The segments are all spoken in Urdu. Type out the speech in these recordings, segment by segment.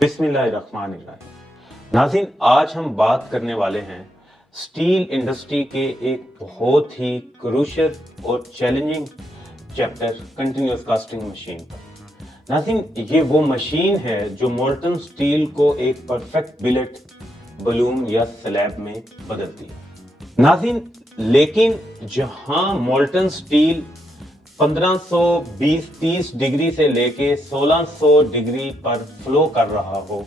بسم اللہ الرحمن الرحیم۔ ناظرین، آج ہم بات کرنے والے ہیں اسٹیل انڈسٹری کے ایک بہت ہی کروشل اور challenging chapter continuous casting machine پر۔ ناظرین، یہ وہ مشین ہے جو مولٹن اسٹیل کو ایک پرفیکٹ بلٹ بلوم یا سلیب میں بدلتی ہے۔ ناظرین، لیکن جہاں مولٹن اسٹیل 1520-30 ڈگری سے لے کے 1600 ڈگری پر فلو کر رہا ہو،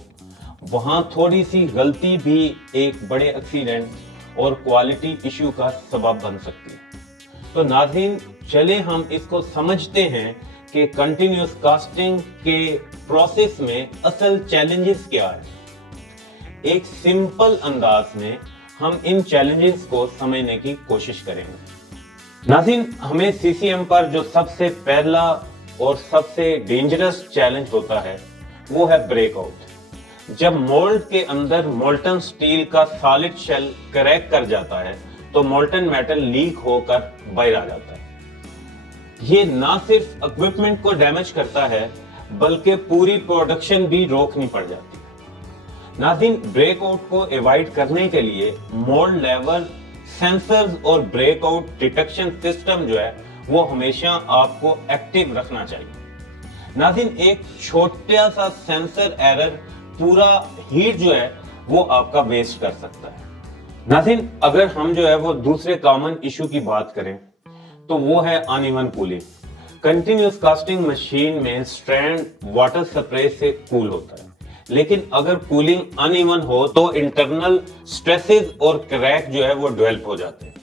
وہاں تھوڑی سی غلطی بھی ایک بڑے ایکسیڈنٹ اور کوالٹی ایشو کا سبب بن سکتی ہے۔ تو ناظرین، چلے ہم اس کو سمجھتے ہیں کہ کنٹینیوس کاسٹنگ کے پروسیس میں اصل چیلنجز کیا ہے۔ ایک سمپل انداز میں ہم ان چیلنجز کو سمجھنے کی کوشش کریں گے۔ ناظرین، ہمیں سی سی ایم پر جو سب سے پہلا اور سب سے ڈینجرس چیلنج ہوتا ہے وہ ہے بریک آؤٹ۔ جب مولڈ کے اندر مولٹن اسٹیل کا سالڈ شیل کریک کر جاتا ہے تو مولٹن میٹل لیک ہو کر باہر آ جاتا ہے۔ یہ نہ صرف اکوپمنٹ کو ڈیمیج کرتا ہے بلکہ پوری پروڈکشن بھی روکنی پڑ جاتی ہے۔ ناظرین، بریک آؤٹ کو ایوائڈ کرنے کے لیے مولڈ لیول سینسرز اور بریک آؤٹ ڈیٹیکشن سسٹم جو ہے وہ ہمیشہ آپ کو ایکٹیو رکھنا چاہیے۔ ناظرین، ایک چھوٹا سا سینسر ایرر پورا ہیٹ جو ہے وہ آپ کا ویسٹ کر سکتا ہے۔ ناظرین، اگر ہم جو ہے وہ دوسرے کامن ایشو کی بات کریں تو وہ ہے uneven cooling. Continuous casting machine میں سٹرینڈ واٹر سپرے سے کول ہوتا ہے، لیکن اگر کولنگ ان ایون ہو تو انٹرنل سٹریسز اور کریک جو ہے وہ ڈیولپ ہو جاتے ہیں۔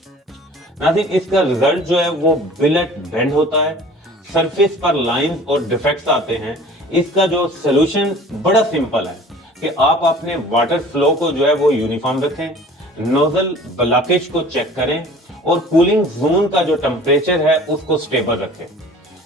ناظرین، اس کا ریزلٹ جو ہے وہ بلٹ بینڈ ہوتا ہے، سرفیس پر لائنز اور ڈیفیکٹس آتے ہیں۔ اس کا جو سلوشن بڑا سمپل ہے کہ آپ اپنے واٹر فلو کو جو ہے وہ یونیفارم رکھیں، نوزل بلاکیج کو چیک کریں اور کولنگ زون کا جو ٹمپریچر ہے اس کو سٹیبل رکھیں،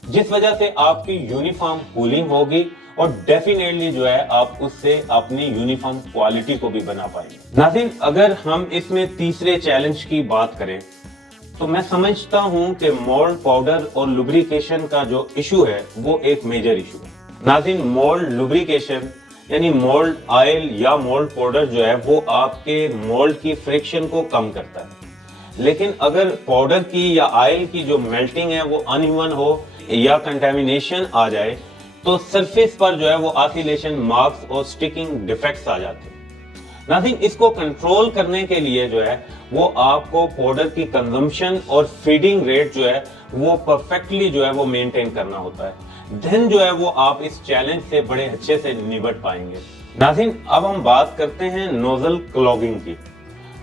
جس وجہ سے آپ کی یونیفارم کولنگ ہوگی اور ڈیفینیٹلی جو ہے آپ اس سے اپنی یونیفارم کوالٹی کو بھی بنا پائیں گے۔ ناظرین، اگر ہم اس میں تیسرے چیلنج کی بات کریں تو میں سمجھتا ہوں کہ مولڈ پاؤڈر اور لوبریکیشن کا جو ایشو ہے وہ ایک میجر ایشو ہے۔ ناظرین، مولڈ لوبریکیشن یعنی مولڈ آئل یا مولڈ پاؤڈر جو ہے وہ آپ کے مولڈ کی فریکشن کو کم کرتا ہے، لیکن اگر پاؤڈر کی یا آئل کی جو میلٹنگ ہے وہ ان ایون ہو یا کنٹامینیشن آ جائے تو سرفیس پر جو ہے وہ آسیلیشن مارکس اور سٹکنگ ڈیفیکٹس آ جاتے ہیں۔ ناظرین، اس کو کنٹرول کرنے کے لیے جو ہے وہ آپ کو پاؤڈر کی کنزمپشن اور فیڈنگ ریٹ جو ہے وہ پرفیکٹلی جو ہے وہ مینٹین کرنا ہوتا ہے، دین جو ہے وہ آپ اس چیلنج سے بڑے اچھے سے نبٹ پائیں گے۔ ناظرین، اب ہم بات کرتے ہیں نوزل کلاگنگ کی۔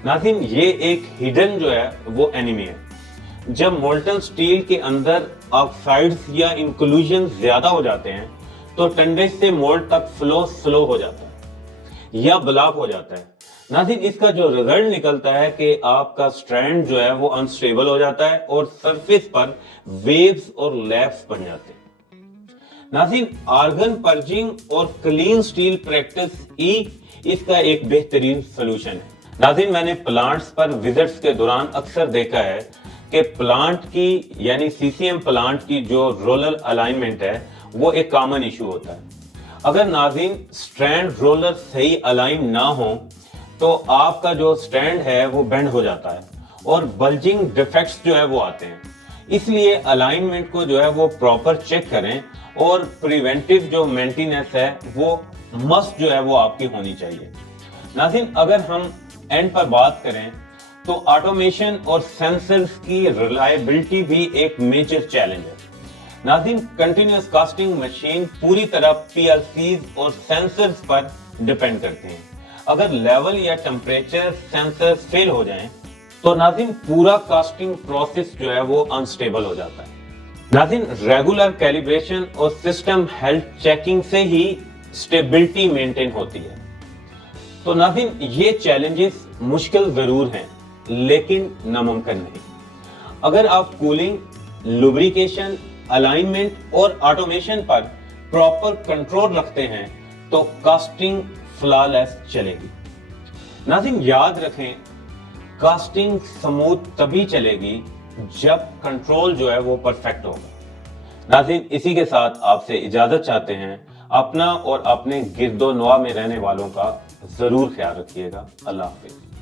ناظرین، یہ ایک ہڈن جو ہے وہ اینیمی ہے۔ جب مولٹن سٹیل کے اندر آکسائڈز یا انکلوژن زیادہ ہو جاتے ہیں تو ٹنڈیج سے مولڈ تک فلو سلو ہو جاتا ہے یا بلاک ہو جاتا ہے۔ ناظرین، اس کا جو ریزلٹ نکلتا ہے کہ آپ کا سٹرینڈ جو ہے وہ انسٹیبل ہو جاتا ہے اور سرفیس پر ویوز اور لیپس بن جاتے ہیں۔ ناظرین، آرگن پرجنگ اور کلین سٹیل پریکٹس اس کا ایک بہترین سلوشن ہے۔ ناظرین، میں نے پلانٹس پر وزٹس کے دوران اکثر دیکھا ہے کہ پلانٹ کی یعنی سی سی ایم پلانٹ کی جو رولر الائنمنٹ ہے وہ ایک کامن ایشو ہوتا ہے۔ اگر ناظرین سٹرینڈ رولر صحیح الائن نہ ہو تو آپ کا جو سٹینڈ ہے وہ بینڈ ہو جاتا ہے اور بلجنگ ڈیفیکٹس جو ہے وہ آتے ہیں۔ اس لیے الائنمنٹ کو جو ہے وہ پراپر چیک کریں اور پریونٹیو جو مینٹیننس ہے وہ مسٹ جو ہے وہ آپ کی ہونی چاہیے۔ ناظرین، اگر ہم اینڈ پر بات کریں تو آٹومیشن اور سینسرز کی ریلائبلٹی بھی ایک میجر چیلنج ہے۔ ناظرین، کنٹینیوس کاسٹنگ مشین پوری طرح پی ایل سیز اور سینسرز پر ڈیپینڈ کرتے ہیں۔ اگر لیول یا ٹمپریچر سینسرز فیل ہو جائیں تو ناظرین پورا کاسٹنگ پروسیس جو ہے وہ انسٹیبل ہو جاتا ہے۔ ناظرین، ریگولر کیلیبریشن اور سسٹم ہیلتھ چیکنگ سے ہی سٹیبلٹی مینٹین ہوتی ہے۔ تو ناظرین، یہ چیلنجز مشکل ضرور ہیں لیکن ناممکن نہیں۔ اگر آپ کولنگ، لوبریکیشن، الائنمنٹ اور آٹومیشن پر پراپر کنٹرول رکھتے ہیں تو کاسٹنگ فلالیس چلے گی۔ ناظرین، یاد رکھیں کاسٹنگ سموتھ تبھی چلے گی جب کنٹرول جو ہے وہ پرفیکٹ ہوگا۔ ناظرین، اسی کے ساتھ آپ سے اجازت چاہتے ہیں۔ اپنا اور اپنے گرد و نواح میں رہنے والوں کا ضرور خیال رکھیے گا۔ اللہ حافظ۔